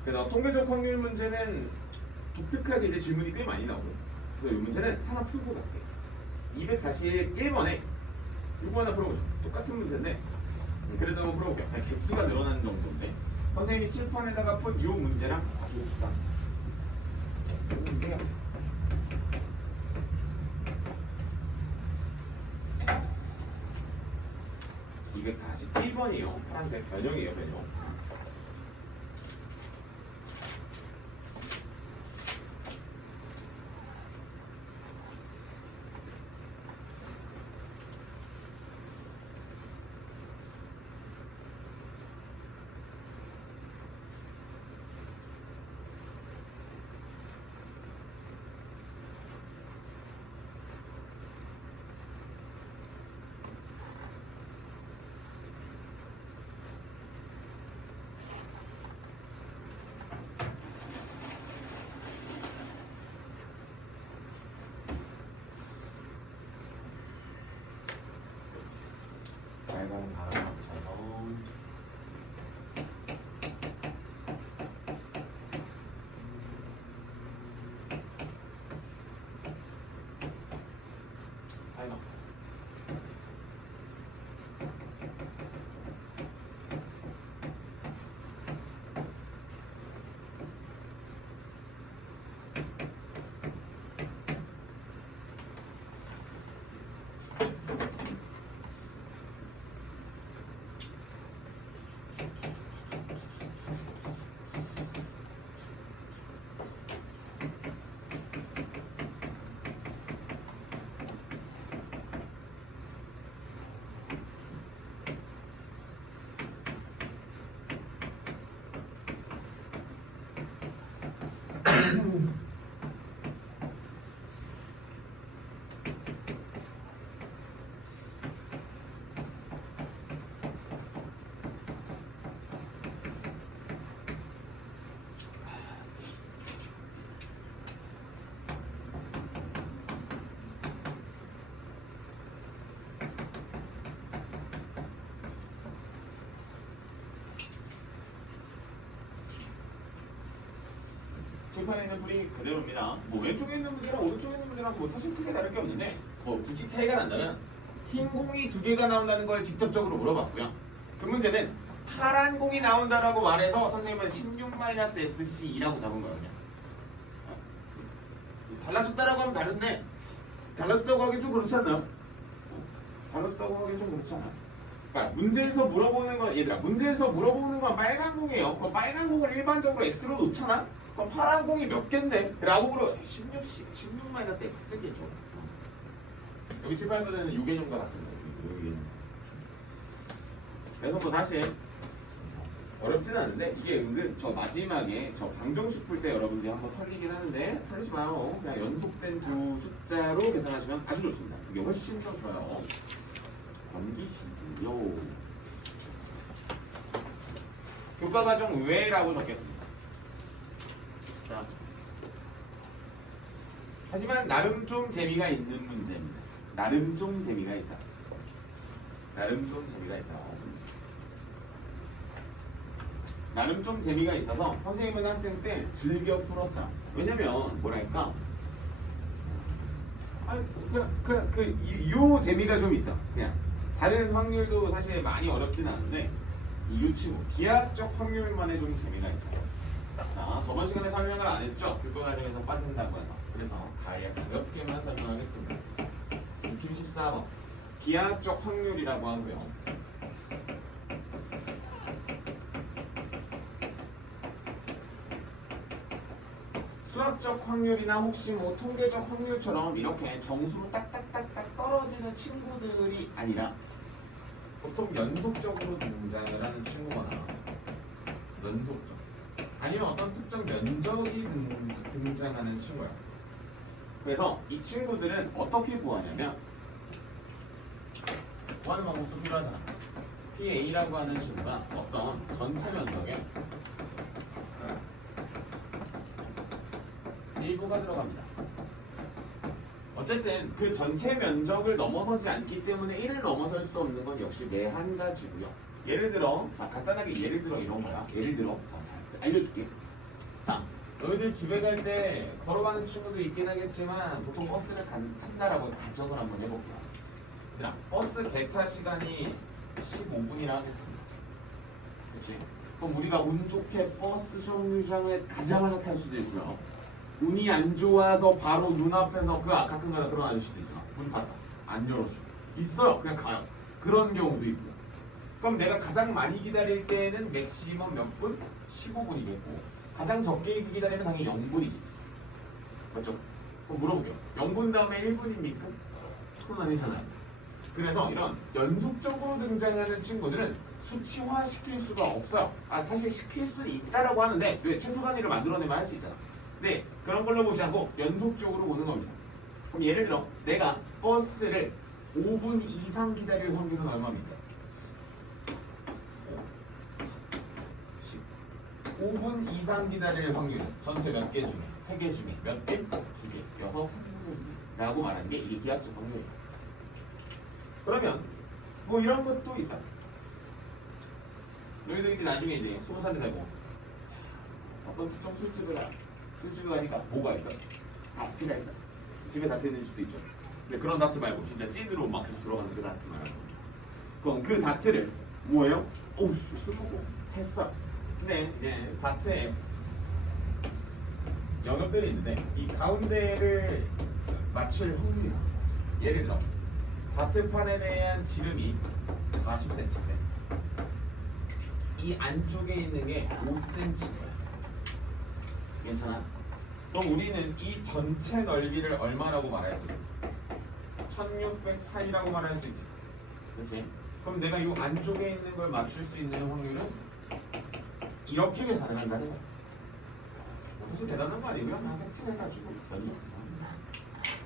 그래서 통계적 확률 문제는 독특하게 이제 질문이 꽤 많이 나오고요. 그래서 이 문제는 하나 풀고 갈게요. 241번에 이거 하나 풀어보죠. 똑같은 문제인데 그래도 한번 풀어볼게요. 개수가 늘어나는 정도인데 선생님이 칠판에다가 푼 이 문제랑 아주 비슷한 X인데요. (241번이에요) 파란색 변형이에요, 변형. 빨간 바람 붙여서 빨간 칠판에 있는 풀이 그대로입니다. 뭐 왼쪽에 있는 문제랑 오른쪽에 있는 문제랑 뭐 사실 크게 다를 게 없는데 뭐 굳이 차이가 난다면 흰 공이 2개가 나온다는 걸 직접적으로 물어봤고요. 그 문제는 파란 공이 나온다라고 말해서 선생님은 16-XC2라고 잡은 거예요. 그냥 달라졌다라고 하면 다른데 달라졌다고 하긴 좀 그렇지 않나요? 달라졌다고 하긴 좀 그렇지 않아요? 그러니까 문제에서 물어보는 건 얘들아 문제에서 물어보는 건 빨간 공이에요. 그럼 빨간 공을 일반적으로 x로 놓잖아. 그럼 파란 공이 몇 개인데? 라고 물어 16 마이너스 x겠죠. 여기 7, 8서에는 요 개념과 같습니다. 요 개념. 그래서 뭐 사실 어렵진 않은데 이게 은근 저 마지막에 저 방정식 풀 때 여러분들이 한번 털리긴 하는데 털리지 마요. 그냥 연속된 두 숫자로 계산하시면 아주 좋습니다. 이게 훨씬 더 좋아요. 검기식이요. 교과과정 외라고 적겠습니다. 14. 하지만 나름 좀 재미가 있는 문제입니다. 나름 좀 재미가 있어요. 나름 좀 재미가 있어요. 나름 좀 재미가 있어서 선생님은 학생 때 즐겨 풀었어요. 왜냐면 뭐랄까 요 재미가 좀 있어. 그냥 다른 확률도 사실 많이 어렵진 않은데 이 친구 기하적 확률만의 좀 재미가 있어요. 자, 저번 시간에 설명을 안 했죠? 교과과정에서 빠진다고 해서. 그래서 가볍게만 설명하겠습니다. 낌 14번 기하적 확률이라고 하고요. 수학적 확률이나 혹시 뭐 통계적 확률처럼 이렇게 정수로 딱딱딱딱 떨어지는 친구들이 아니라 보통 연속적으로 등장을 하는 친구거나 연속적 아니면 어떤 특정 면적이 등장하는 친구예요. 그래서 이 친구들은 어떻게 구하냐면 구하는 방법도 필요하잖아. PA라고 하는 친구가 어떤 전체 면적에 일부가 들어갑니다. 어쨌든 그 전체 면적을 넘어서지 않기 때문에 1을 넘어설 수 없는 건 역시 매 한 가지고요. 예를 들어, 자 간단하게 예를 들어 이런 거야. 예를 들어, 자 알려줄게. 자, 너희들 집에 갈 때 걸어가는 친구도 있긴 하겠지만 보통 버스를 탄다라고 가정을 한번 해볼게요. 얘들아, 버스 개차 시간이 15분이라 하겠습니다. 그렇지? 그럼 우리가 운 좋게 버스 정류장에 가자마자 탈 수도 있고요. 운이 안 좋아서 바로 눈앞에서 그 가끔가다 그런 아저씨도 있잖아. 문 닫다. 안 열어줘. 있어요. 그냥 가요. 그런 경우도 있고요. 그럼 내가 가장 많이 기다릴 때는 맥시멈 몇 분? 15분이겠고 가장 적게 기다리면 당연히 0분이지. 맞죠? 그럼 물어볼게요. 0분 다음에 1분입니까? 그건 아니잖아요. 그래서 이런 연속적으로 등장하는 친구들은 수치화 시킬 수가 없어요. 사실 시킬 수는 있다라고 하는데 왜 최소 단위를 만들어내면 할 수 있잖아. 네, 그런 걸로 보지 않고 연속적으로 오는 겁니다. 그럼 예를 들어 내가 버스를 5분 이상 기다릴 확률은 얼마입니까? 5분 이상 기다릴 확률은 전체 몇 개 중에 3개 중에 몇 개? 2개, 6, 3분이라고 말하는 게 이게 기하적 확률이에요. 그러면 뭐 이런 것도 있어요. 너희들 이제 나중에 이제 20살이 되고 어떤 특정 술집을 가니까 뭐가 있어? 다트가 있어. 집에 다트 있는 집도 있죠. 근데 그런 다트 말고 진짜 찐으로 막 계속 들어가는 그 다트 말고. 그럼 그 다트를 뭐예요? 오우 술 먹고 했어. 근데 이제 다트에 영역들이 있는데 이 가운데를 맞출 확률이 나옵니다. 예를 들어 다트판에 대한 지름이 40cm인데 이 안쪽에 있는 게 5cm예요. 괜찮아? 그럼 우리는 이 전체 넓이를 얼마라고 말할 수 있어? 1608이라고 말할 수 있지. 그렇지? 그럼 내가 이 안쪽에 있는 걸 맞출 수 있는 확률은 이렇게 계산을 한다는 거야. 사실 대단한 거 아니고요. 그냥 색칠해가지고 면적합니다.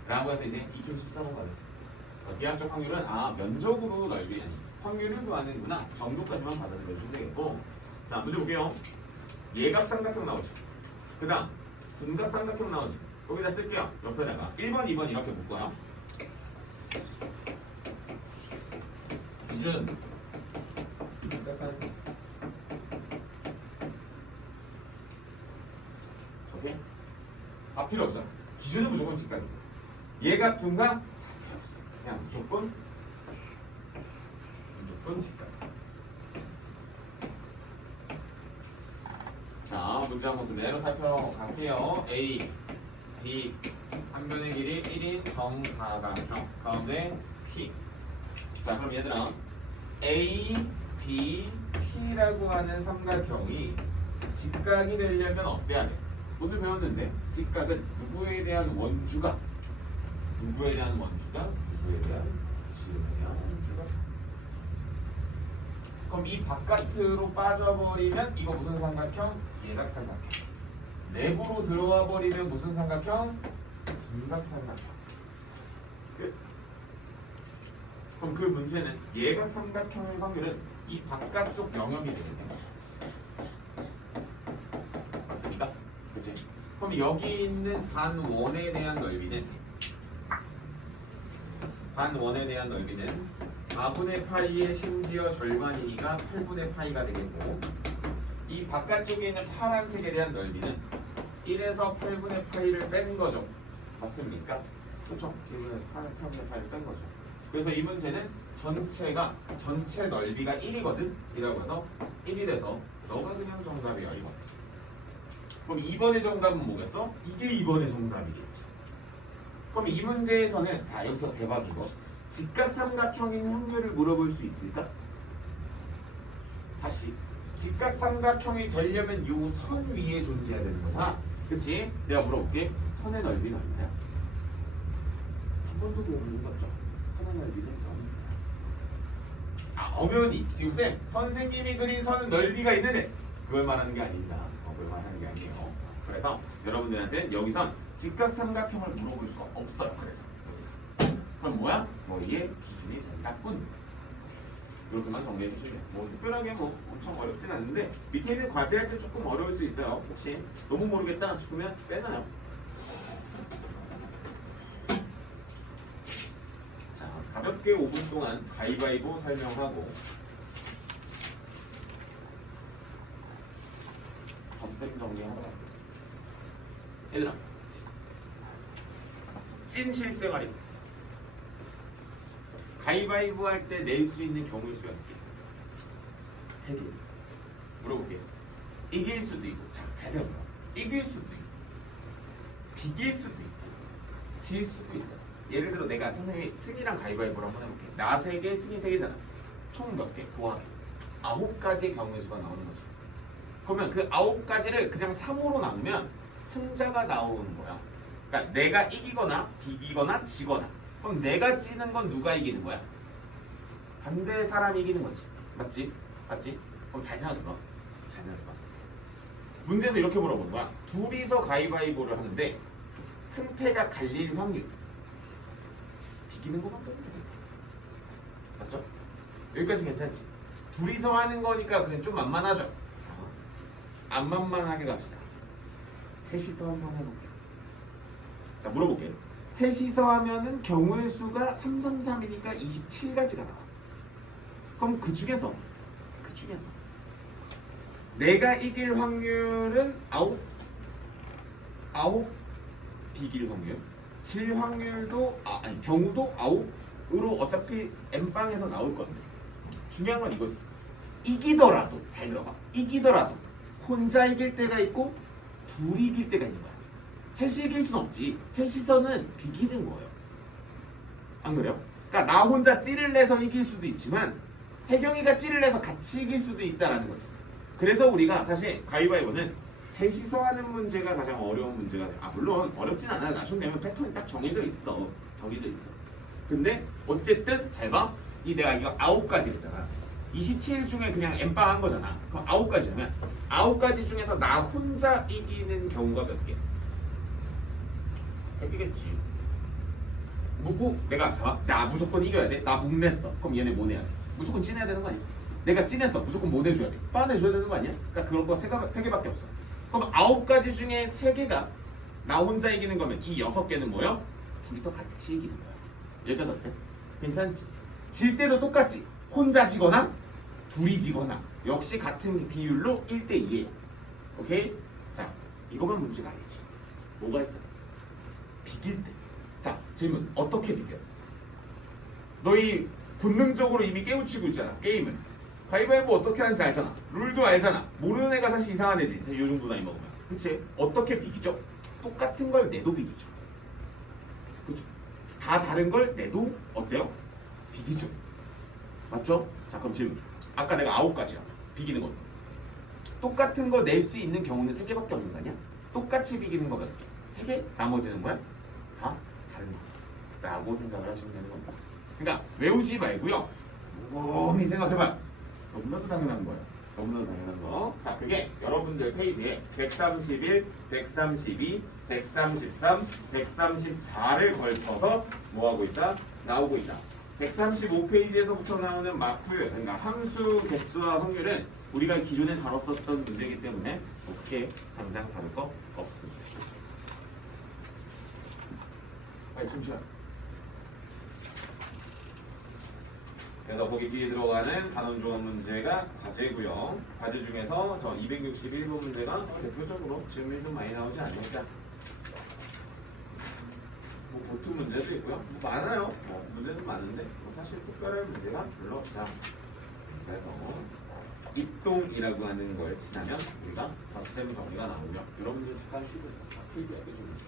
라고 해서 이제 EQ 14번 받았어. 기하적 확률은 면적으로 넓이는 확률을 구하는구나 정도까지만 받아들여주면 되겠고, 자 문제 볼게요. 예각삼각형 나오죠. 그 다음 둔각삼각형 나오죠. 거기다 쓸게요. 옆에다가 1번, 2번 이렇게 묶어요. 기준 둔각삼각형 오케이? 필요 없어요. 기준은 무조건 직각이에요. 얘가 둔각? 필요 없어. 그냥 무조건 직각. 자, 문제 한번 그대로 살펴갈게요. A, B, 한 변의 길이 1인 정사각형 가운데 P. 자, 그럼 얘들아 A, B, P라고 하는 삼각형이 직각이 되려면 어때야 돼? 오늘 배웠는데 직각은 누구에 대한 원주가 지름의 원주가 그럼 이 바깥으로 빠져버리면 이거 무슨 삼각형? 예각삼각형. 내부로 들어와 버리면 무슨 삼각형? 둔각삼각형. 끝. 그럼 그 문제는 예각삼각형의 확률은 이 바깥쪽 영역이 되겠네. 맞습니까? 그치? 그럼 여기 있는 반원에 대한 넓이는 4분의 파이의 심지어 절반이니까 8분의 파이가 되겠고, 이 바깥쪽에 있는 파란색에 대한 넓이는 1에서 8분의 파이를 뺀 거죠. 맞습니까? 그렇죠? 8분의 파이를 뺀 거죠. 그래서 이 문제는 전체 넓이가 1이거든? 이라고 해서 1이 돼서 너가 그냥 정답이야, 이거. 그럼 2번의 정답은 뭐겠어? 이게 2번의 정답이겠지. 그럼 이 문제에서는 자, 여기서 대박 이거. 직각삼각형인 확률을 물어볼 수 있을까? 다시 직각삼각형이 되려면 요 선 위에 존재해야 되는 거잖아. 그치? 내가 물어볼게. 선의 넓이는 얼마야? 한 번도 배우는 거 없죠? 선의 넓이는 얼마야? 엄연히 지금 쌤 선생님이 그린 선은 넓이가 있는데 그걸 말하는 게 아닙니다. 그걸 말하는 게 아니에요. 그래서 여러분들한테는 여기선 직각삼각형을 물어볼 수가 없어요. 그래서 여기서 그럼 뭐야? 이게 기준이 된다뿐. 이렇게만 정리해 주시면 뭐 특별하게 뭐 엄청 어렵진 않는데 밑에 있는 과제할 때 조금 어려울 수 있어요. 혹시 너무 모르겠다 싶으면 빼놔요. 자, 가볍게 5분 동안 가위바위보 설명하고 덧셈 정리하러 갈게요. 얘들아, 찐 실생활입니다. 가위바위보 할 때 낼 수 있는 경우의 수가 있게 3개 물어볼게요. 이길 수도 있고, 자, 잘 생각해봐. 이길 수도 있고 비길 수도 있고 질 수도 있어요. 예를 들어 내가 선생님이 승이랑 가위바위보를 한번 해볼게. 나 3개, 승이 3개잖아. 총 몇 개? 고하게 9가지의 경우의 수가 나오는 거지. 그러면 그 9가지를 그냥 3으로 나누면 승자가 나오는 거야. 그러니까 내가 이기거나 비기거나 지거나. 그럼 내가 지는 건 누가 이기는 거야? 반대 사람이 이기는 거지. 맞지? 맞지? 그럼 잘 생각해봐. 문제에서 이렇게 물어보는 거야. 둘이서 가위바위보를 하는데 승패가 갈릴 확률. 비기는 것만 빼면 되겠다. 맞죠? 여기까지 괜찮지? 둘이서 하는 거니까 그냥 좀 만만하죠? 안 만만하게 갑시다. 셋이서 한번 해볼게요. 자, 물어볼게요. 셋이서 하면은 경우의 수가 3, 3, 3이니까 27가지가 나와. 그럼 그 중에서 내가 이길 확률은 9 비길 확률, 질 확률도 경우도 9으로 어차피 N방에서 나올 건데 중요한 건 이거지. 이기더라도 잘 들어봐. 이기더라도 혼자 이길 때가 있고 둘이 이길 때가 있는 거야. 셋이 이길 순 없지. 셋이서는 비기는 거예요. 안 그래요? 그러니까 나 혼자 찌를 내서 이길 수도 있지만 혜경이가 찌를 내서 같이 이길 수도 있다라는 거지. 그래서 우리가 사실 가위바위보는 셋이서 하는 문제가 가장 어려운 문제가 돼. 물론 어렵진 않아요. 나중 되면 패턴이 딱 정해져 있어. 근데 어쨌든 잘 봐. 내가 이거 9가지 했잖아. 27 중에 그냥 N빵 한 거잖아. 그럼 9가지면 9가지 중에서 나 혼자 이기는 경우가 몇 개? 3개겠지. 내가 잡아? 나 무조건 이겨야 돼? 나 묵냈어. 그럼 얘네 뭐 내야 돼? 무조건 찐해야 되는 거 아니야? 내가 찐했어. 무조건 뭐 내줘야 돼? 빠내줘야 되는 거 아니야? 그러니까 그런 거 3개밖에 없어. 그럼 9가지 중에 3개가 나 혼자 이기는 거면 이 6개는 뭐야? 둘이서 같이 이기는 거야. 여기까지 어때? 괜찮지? 질 때도 똑같지? 혼자 지거나 둘이 지거나 역시 같은 비율로 1대2예요. 오케이? 자, 이거만 문제가 아니지. 뭐가 있어? 비길 때. 자, 질문. 어떻게 비겨? 너희 본능적으로 이미 깨우치고 있잖아. 게임을. 가위바위보 어떻게 하는지 알잖아. 룰도 알잖아. 모르는 애가 사실 이상한 애지. 사실 요 정도 나이 먹으면. 그치? 어떻게 비기죠? 똑같은 걸 내도 비기죠. 그쵸? 다 다른 걸 내도 어때요? 비기죠. 맞죠? 자 그럼 지금 아까 내가 9가지야 비기는 거 똑같은 거 낼 수 있는 경우는 3개밖에 없는 거 아니야? 똑같이 비기는 거 몇 개? 3개? 나머지는 뭐야? 다 다른 거 라고 생각을 하시면 되는 겁니다. 그러니까 외우지 말고요 곰곰이 생각해봐. 너무나도 당연한 거야. 너무나도 당연한 거. 자 그게 여러분들 페이지에 131, 132, 133, 134를 걸쳐서 뭐하고 있다? 나오고 있다. 135페이지에서부터 나오는 마플, 그러니까 함수 개수와 확률은 우리가 기존에 다뤘었던 문제이기 때문에 어떻게 당장 다를 거 없습니다. 빨리 숨 쉬어. 그래서 거기 뒤에 들어가는 단원조합 문제가 과제고요. 과제 중에서 저 261번 문제가 대표적으로 지금 1도 많이 나오지 않으니까 뭐 보통 문제도 있고요. 뭐 많아요. 문제는 많은데 뭐 사실 특별한 문제가 별로 없다. 그래서 입동이라고 하는 걸 지나면 우리가 덧셈 정리가 나오면 여러분들 잠깐 쉬고 있어. 필기하게 좀 있어.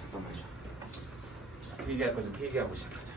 잠깐만 쉬어. 필기할 거 좀 필기하고 시작하자.